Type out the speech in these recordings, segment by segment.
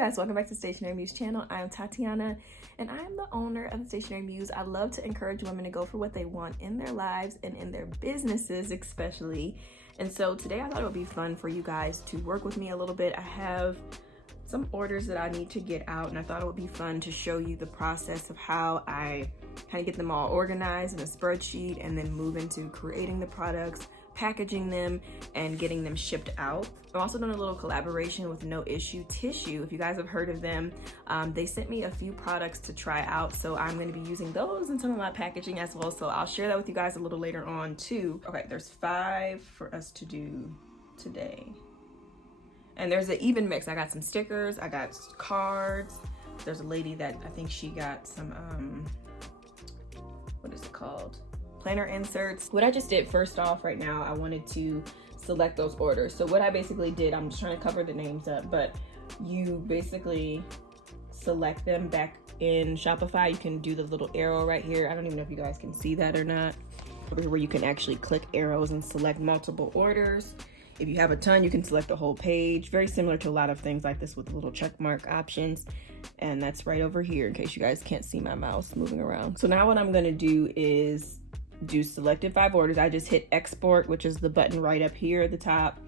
guys, welcome back to Stationery Muse channel. I am Tatiana and I am the owner of the Stationery Muse. I love to encourage women to go for what they want in their lives and in their businesses especially. And so today I thought it would be fun for you guys to work with me a little bit. I have some orders that I need to get out and I thought it would be fun to show you the process of how I kind of get them all organized in a spreadsheet and then move into creating the products, packaging them, and getting them shipped out. I'm also doing a little collaboration with No Issue Tissue. If you guys have heard of them, they sent me a few products to try out, so I'm going to be using those in some of my packaging as well, so I'll share that with you guys a little later on too. Okay, there's 5 for us to do today. And there's an even mix. I got some stickers, I got cards. There's a lady that I think she got some, what is it called? Planner inserts. What I just did first off right now, I wanted to select those orders. So what I basically did, I'm just trying to cover the names up, but you basically select them back in Shopify. You can do the little arrow right here. I don't even know if you guys can see that or not. Over here where you can actually click arrows and select multiple orders. If you have a ton, you can select the whole page. Very similar to a lot of things like this with the little check mark options. And that's right over here in case you guys can't see my mouse moving around. So now what I'm gonna do is do selected 5 orders. I just hit export, which is the button right up here at the top.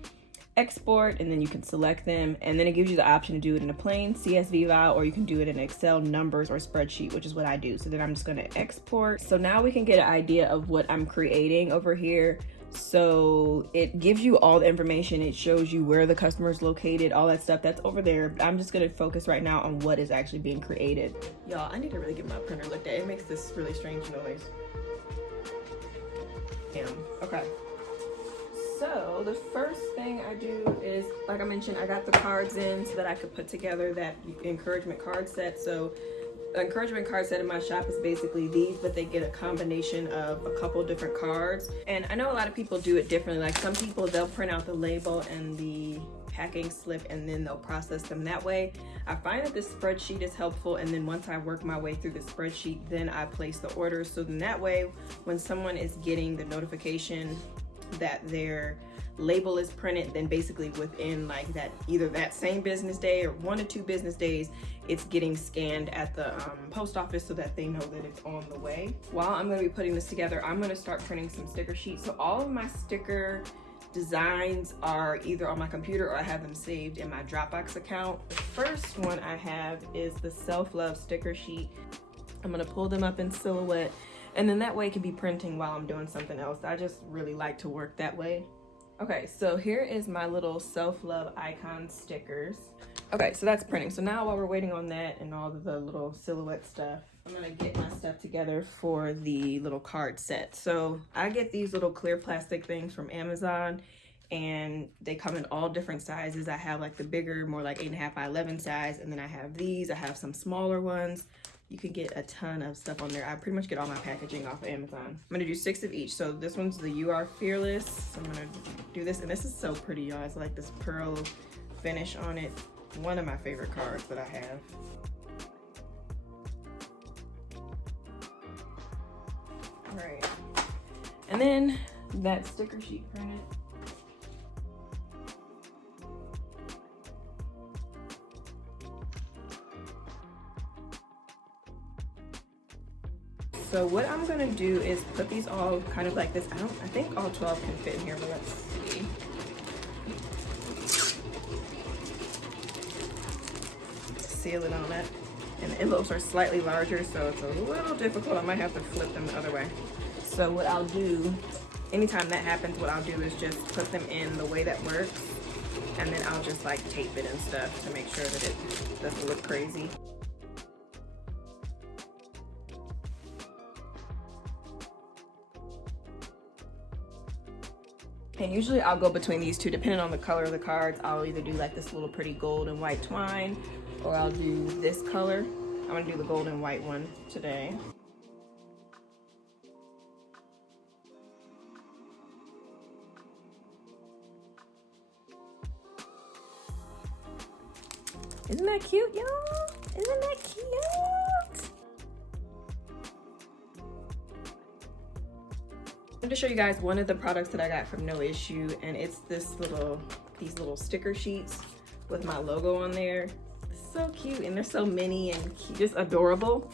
Export, and then you can select them, and then it gives you the option to do it in a plain CSV file, or you can do it in Excel, numbers, or spreadsheet, which is what I do. So then I'm just gonna export. So now we can get an idea of what I'm creating over here. So it gives you all the information. It shows you where the customer is located, all that stuff that's over there. I'm just gonna focus right now on what is actually being created. Y'all, I need to really get my printer looked at. It makes this really strange noise. Okay, so the first thing I do is, like I mentioned, I got the cards in so that I could put together that encouragement card set. So the encouragement card set in my shop is basically these, but they get a combination of a couple different cards. And I know a lot of people do it differently. Like some people, they'll print out the label and the packing slip and then they'll process them that way. I find that this spreadsheet is helpful, and then once I work my way through the spreadsheet, then I place the orders. So then that way, when someone is getting the notification that their label is printed, then basically within like that, either that same business day or 1 to 2 business days, it's getting scanned at the post office so that they know that it's on the way. While I'm going to be putting this together, I'm going to start printing some sticker sheets. So all of my sticker designs are either on my computer or I have them saved in my Dropbox account. The first one I have is the self-love sticker sheet. I'm gonna pull them up in Silhouette, and then that way it can be printing while I'm doing something else. I just really like to work that way. Okay, so here is my little self-love icon stickers. Okay, so that's printing. So now while we're waiting on that and all of the little Silhouette stuff, I'm gonna get my stuff together for the little card set. So I get these little clear plastic things from Amazon, and they come in all different sizes. I have like the bigger, more like 8.5 by 11 size, and then I have these. I have some smaller ones. You can get a ton of stuff on there. I pretty much get all my packaging off of Amazon. I'm gonna do 6 of each. So this one's the You Are Fearless. So I'm gonna do this, and this is so pretty, y'all. It's like this pearl finish on it. One of my favorite cards that I have. All right, and then that sticker sheet printed. So what I'm gonna do is put these all kind of like this. I think all 12 can fit in here, but let's see. Seal it on it. And the envelopes are slightly larger, so it's a little difficult. I might have to flip them the other way. So what I'll do, anytime that happens, what I'll do is just put them in the way that works, and then I'll just like tape it and stuff to make sure that it doesn't look crazy. And usually I'll go between these two, depending on the color of the cards. I'll either do like this little pretty gold and white twine, or I'll do this color. I'm gonna do the gold and white one today. Isn't that cute, y'all? Isn't that cute? I'm going to show you guys one of the products that I got from No Issue, and it's these little sticker sheets with my logo on there. So cute, and they're so mini and cute, just adorable.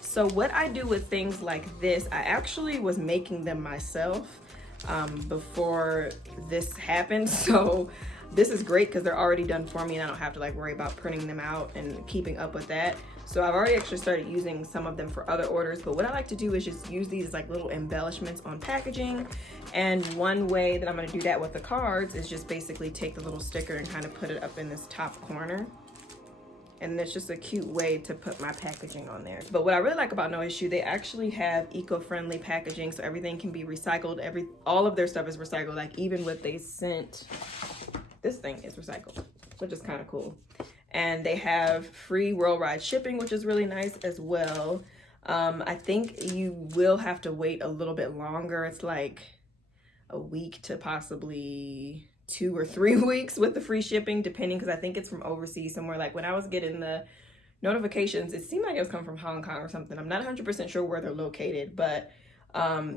So what I do with things like this, I actually was making them myself before this happened. So this is great because they're already done for me and I don't have to like worry about printing them out and keeping up with that. So I've already actually started using some of them for other orders, but what I like to do is just use these as like little embellishments on packaging. And one way that I'm gonna do that with the cards is just basically take the little sticker and kind of put it up in this top corner. And it's just a cute way to put my packaging on there. But what I really like about No Issue, they actually have eco-friendly packaging, so everything can be recycled. All of their stuff is recycled. Like even what they sent, this thing is recycled, which is kind of cool. And they have free worldwide shipping, which is really nice as well. I think you will have to wait a little bit longer. It's like a week to possibly 2 or 3 weeks with the free shipping, depending, because I think it's from overseas somewhere. Like when I was getting the notifications, it seemed like it was coming from Hong Kong or something. I'm not 100% sure where they're located, but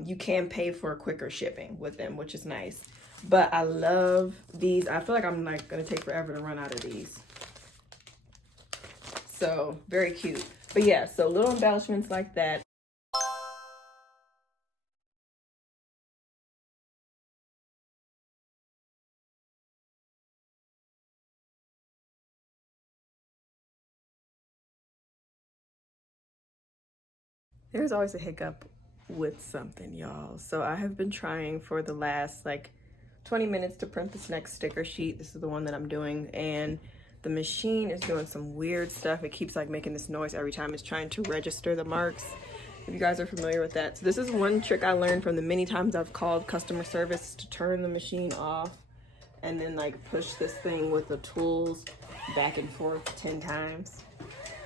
you can pay for quicker shipping with them, which is nice. But I love these. I feel like I'm like gonna take forever to run out of these. So very cute. But yeah, so little embellishments like that. There's always a hiccup with something, y'all. So I have been trying for the last like 20 minutes to print this next sticker sheet. This is the one that I'm doing, and the machine is doing some weird stuff. It keeps like making this noise every time it's trying to register the marks, if you guys are familiar with that. So this is one trick I learned from the many times I've called customer service, to turn the machine off and then like push this thing with the tools back and forth 10 times.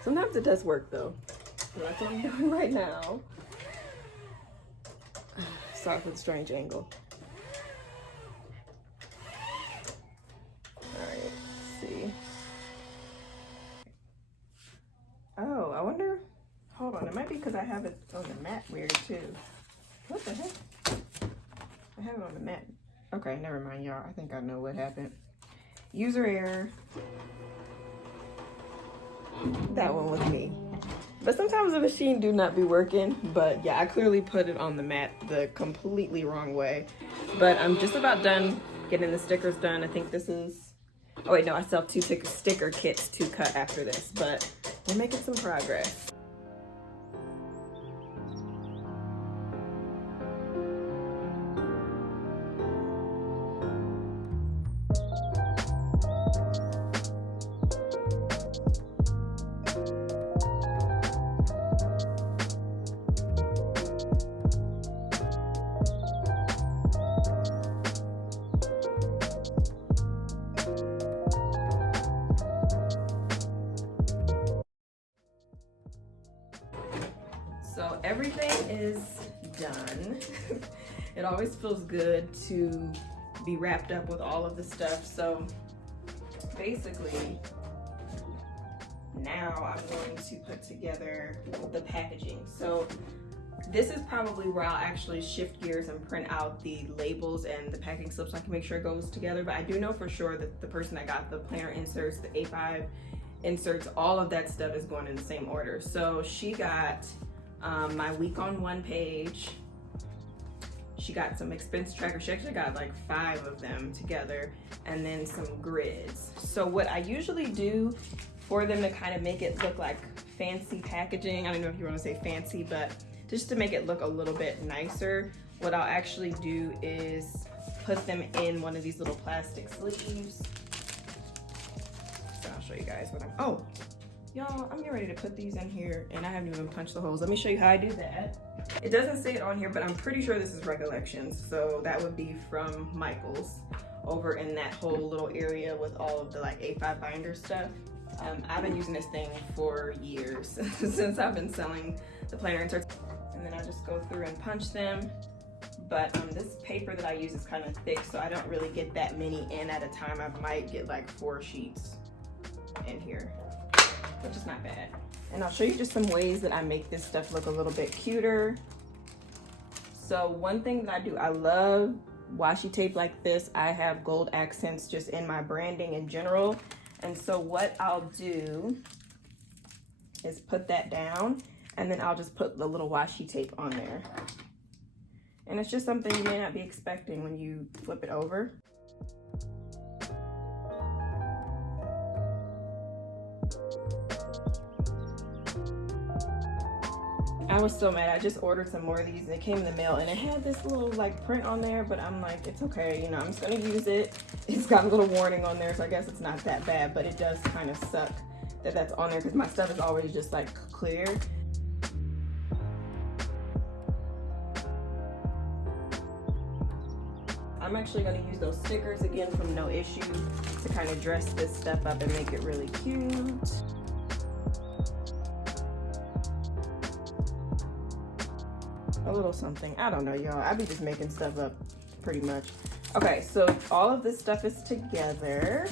Sometimes it does work though. So that's what I'm doing right now. Sorry for the strange angle. All right, let's see. Oh, I wonder, hold on, it might be because I have it on the mat weird too. What the heck? I have it on the mat. Okay, never mind, y'all. I think I know what happened. User error. That one was me. But sometimes the machine do not be working. But yeah, I clearly put it on the mat the completely wrong way. But I'm just about done getting the stickers done. I think this is, oh wait, no, I still have 2 sticker kits to cut after this, but we're making some progress. So everything is done. It always feels good to be wrapped up with all of the stuff. So basically, now I'm going to put together the packaging. So this is probably where I'll actually shift gears and print out the labels and the packing slips so I can make sure it goes together. But I do know for sure that the person that got the planner inserts, the A5 inserts, all of that stuff is going in the same order. So she got my week on one page. She got some expense tracker. She actually got like 5 of them together, and then some grids. So what I usually do for them to kind of make it look like fancy packaging, I don't know if you want to say fancy, but just to make it look a little bit nicer, what I'll actually do is put them in one of these little plastic sleeves. So I'll show you guys what I'm, oh, y'all, I'm getting ready to put these in here and I haven't even punched the holes. Let me show you how I do that. It doesn't say it on here, but I'm pretty sure this is Recollections. So that would be from Michael's, over in that whole little area with all of the like A5 binder stuff. I've been using this thing for years, since I've been selling the planner inserts. And then I just go through and punch them. But this paper that I use is kind of thick, so I don't really get that many in at a time. I might get like 4 sheets in here, which is not bad. And I'll show you just some ways that I make this stuff look a little bit cuter. So one thing that I do, I love washi tape like this. I have gold accents just in my branding in general. And so what I'll do is put that down, and then I'll just put the little washi tape on there. And it's just something you may not be expecting when you flip it over. I was so mad. I just ordered some more of these and it came in the mail and it had this little like print on there, but I'm like, it's okay, you know, I'm just gonna use it. It's got a little warning on there, so I guess it's not that bad, but it does kind of suck that that's on there because my stuff is always just like clear. I'm actually going to use those stickers again from No Issue to kind of dress this stuff up and make it really cute. A little something. I don't know, y'all. I be just making stuff up pretty much. Okay, so all of this stuff is together.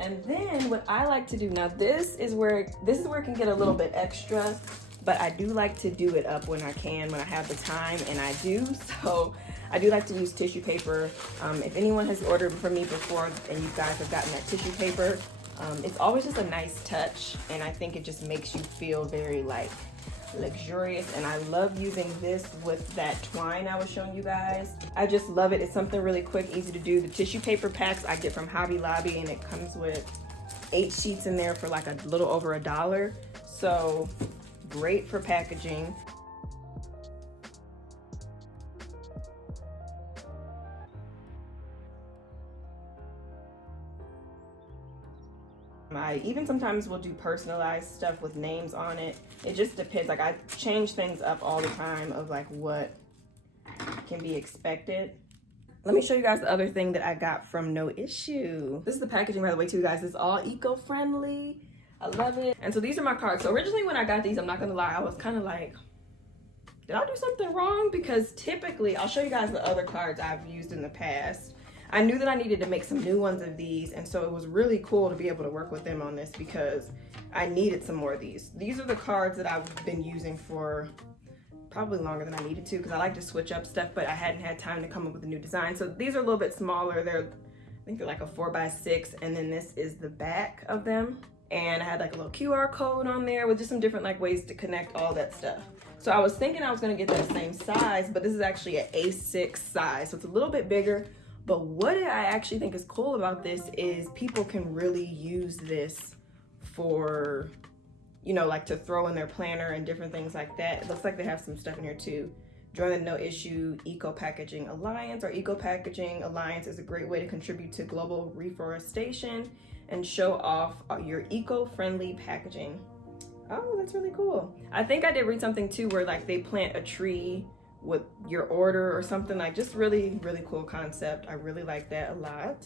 And then what I like to do, now this is where it can get a little bit extra, but I do like to do it up when I can, when I have the time, and I do. So I do like to use tissue paper. If anyone has ordered from me before and you guys have gotten that tissue paper, it's always just a nice touch, and I think it just makes you feel very like luxurious. And I love using this with that twine I was showing you guys. I just love it. It's something really quick, easy to do. The tissue paper packs I get from Hobby Lobby, and it comes with 8 sheets in there for like a little over $1. So great for packaging. I even sometimes will do personalized stuff with names on it. It just depends. Like I change things up all the time of like what can be expected. Let me show you guys the other thing that I got from No Issue. This is the packaging, by the way, too, guys. It's all eco-friendly. I love it. And so these are my cards. So originally when I got these, I'm not gonna lie, I was kind of like, did I do something wrong? Because typically, I'll show you guys the other cards I've used in the past. I knew that I needed to make some new ones of these, and so it was really cool to be able to work with them on this because I needed some more of these. These are the cards that I've been using for probably longer than I needed to because I like to switch up stuff, but I hadn't had time to come up with a new design. So these are a little bit smaller. I think they're like a 4x6, and then this is the back of them. And I had like a little QR code on there with just some different like ways to connect all that stuff. So I was thinking I was gonna get that same size, but this is actually an A6 size, so it's a little bit bigger. But what I actually think is cool about this is people can really use this for, you know, like to throw in their planner and different things like that. It looks like they have some stuff in here too. Join the No Issue Eco Packaging Alliance. Our Eco Packaging Alliance is a great way to contribute to global reforestation and show off your eco-friendly packaging. Oh, that's really cool. I think I did read something too where like they plant a tree with your order or something, like just really, really cool concept. I really like that a lot.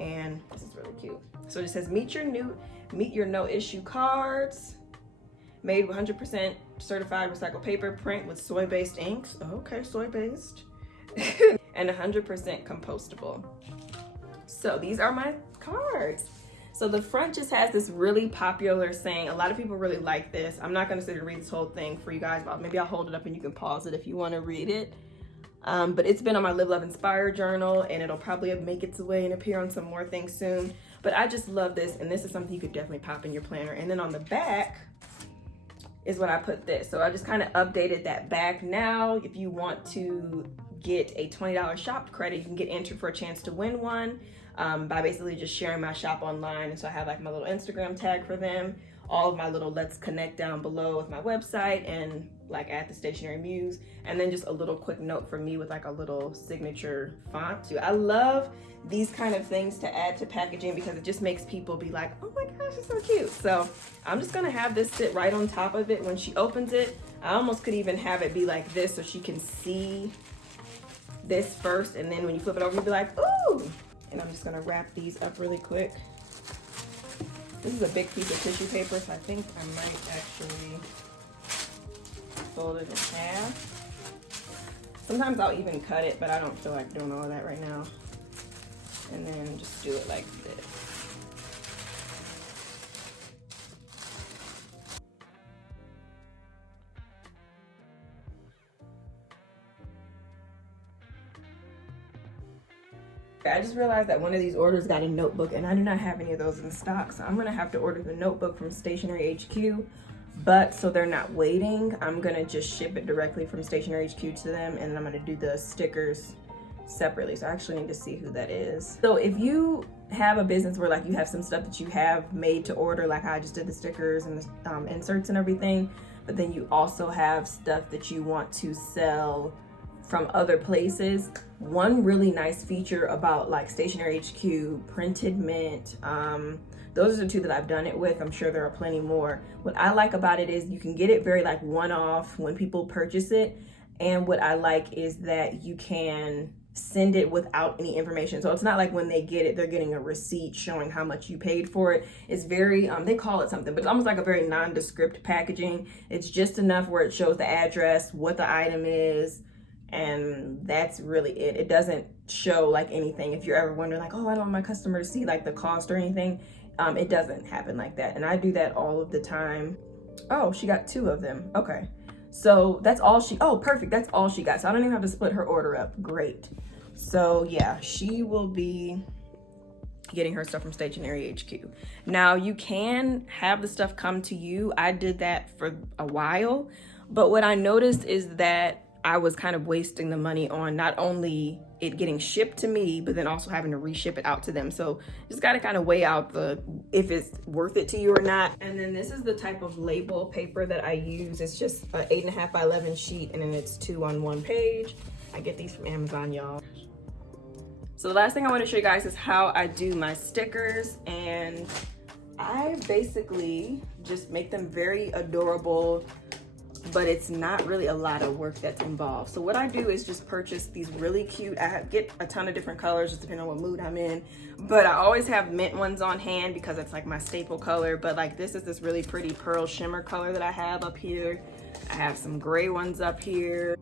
And this is really cute. So it says, meet your No Issue cards. Made 100% certified recycled paper, print with soy-based inks. Oh, okay, soy-based. And 100% compostable. So these are my cards. So the front just has this really popular saying. A lot of people really like this. I'm not gonna sit and read this whole thing for you guys, but maybe I'll hold it up and you can pause it if you wanna read it. But it's been on my Live, Love, Inspire journal, and it'll probably make its way and appear on some more things soon. But I just love this, and this is something you could definitely pop in your planner. And then on the back is when I put this. So I just kind of updated that back. Now, if you want to get a $20 shop credit, you can get entered for a chance to win one. By basically just sharing my shop online. And so I have like my little Instagram tag for them, all of my little let's connect down below with my website and like at the Stationery Muse, and then just a little quick note from me with like a little signature font too. I love these kind of things to add to packaging because it just makes people be like, oh my gosh, it's so cute. So I'm just gonna have this sit right on top of it when she opens it. I almost could even have it be like this so she can see this first, and then when you flip it over, you'll be like, ooh. And I'm just gonna wrap these up really quick. This is a big piece of tissue paper, so I think I might actually fold it in half. Sometimes I'll even cut it, but I don't feel like doing all of that right now. And then just do it like this. I just realized that one of these orders got a notebook, and I do not have any of those in stock, so I'm gonna have to order the notebook from Stationery HQ. But so they're not waiting, I'm gonna just ship it directly from Stationery HQ to them, and I'm gonna do the stickers separately. So I actually need to see who that is. So if you have a business where like you have some stuff that you have made to order, like I just did the stickers and the inserts and everything, but then you also have stuff that you want to sell from other places, one really nice feature about like Stationery HQ, Printed Mint, those are the two that I've done it with. I'm sure there are plenty more. What I like about it is you can get it very like one-off when people purchase it. And what I like is that you can send it without any information. So it's not like when they get it, they're getting a receipt showing how much you paid for it. It's very, they call it something, but it's almost like a very nondescript packaging. It's just enough where it shows the address, what the item is, and that's really it. It doesn't show like anything. If you're ever wondering like, oh, I don't want my customer to see like the cost or anything, it doesn't happen like that. And I do that all of the time. Oh, she got 2 of them. Okay. So that's all oh, perfect. That's all she got. So I don't even have to split her order up. Great. So yeah, she will be getting her stuff from Stationery HQ. Now you can have the stuff come to you. I did that for a while, but what I noticed is that I was kind of wasting the money on not only it getting shipped to me, but then also having to reship it out to them. So just got to kind of weigh out if it's worth it to you or not. And then this is the type of label paper that I use. It's just an 8.5 by 11 sheet, and then it's 2 on 1 page. I get these from Amazon, y'all. So the last thing I want to show you guys is how I do my stickers, and I basically just make them very adorable, but it's not really a lot of work that's involved. So what I do is just purchase these really cute, get a ton of different colors just depending on what mood I'm in, but I always have mint ones on hand because it's like my staple color. But like this is this really pretty pearl shimmer color that I have up here. I have some gray ones up here.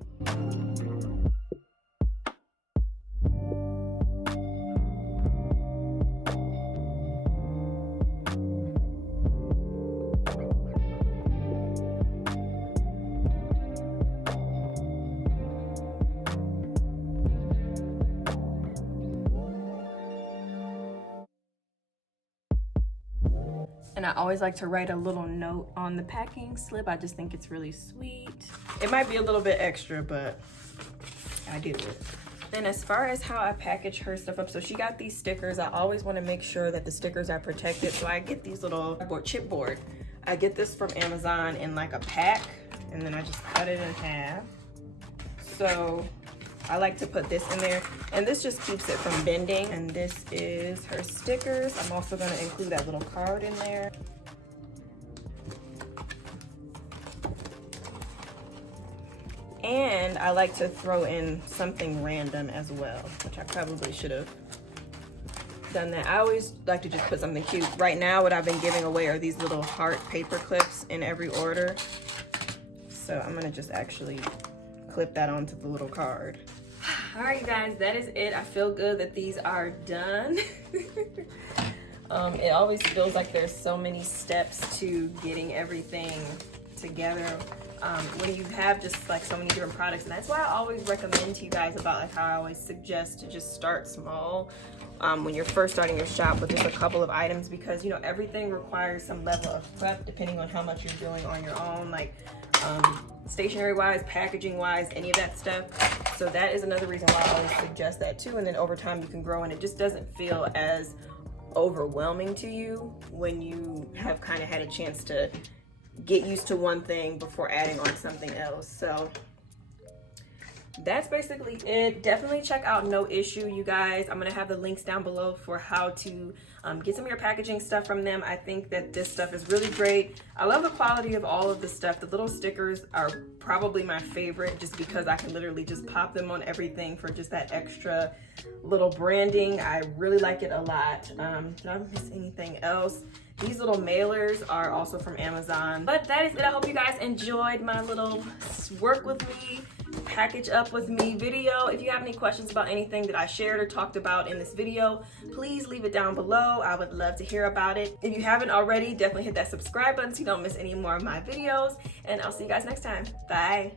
And I always like to write a little note on the packing slip. I just think it's really sweet. It might be a little bit extra, but I do it. And as far as how I package her stuff up, so she got these stickers. I always want to make sure that the stickers are protected. So I get these little chipboard. I get this from Amazon in like a pack, and then I just cut it in half. So I like to put this in there, and this just keeps it from bending. And this is her stickers. I'm also going to include that little card in there. And I like to throw in something random as well, which I probably should have done that. I always like to just put something cute. Right now, what I've been giving away are these little heart paper clips in every order. So I'm going to just actually clip that onto the little card. All right, you guys, that is it. I feel good that these are done. It always feels like there's so many steps to getting everything together when you have just like so many different products. And that's why I always recommend to you guys about like how I always suggest to just start small when you're first starting your shop with just a couple of items, because you know everything requires some level of prep depending on how much you're doing on your own, like stationery wise, packaging wise, any of that stuff. So that is another reason why I always suggest that too. And then over time you can grow, and it just doesn't feel as overwhelming to you when you have kind of had a chance to get used to one thing before adding on something else. So that's basically it. Definitely check out No Issue, you guys. I'm gonna have the links down below for how to get some of your packaging stuff from them. I think that this stuff is really great. I love the quality of all of the stuff. The little stickers are probably my favorite, just because I can literally just pop them on everything for just that extra little branding. I really like it a lot. Did I miss anything else? These little mailers are also from Amazon. But that is it. I hope you guys enjoyed my little work with me, package up with me video. If you have any questions about anything that I shared or talked about in this video, please leave it down below. I would love to hear about it. If you haven't already, definitely hit that subscribe button so you don't miss any more of my videos. And I'll see you guys next time. Bye.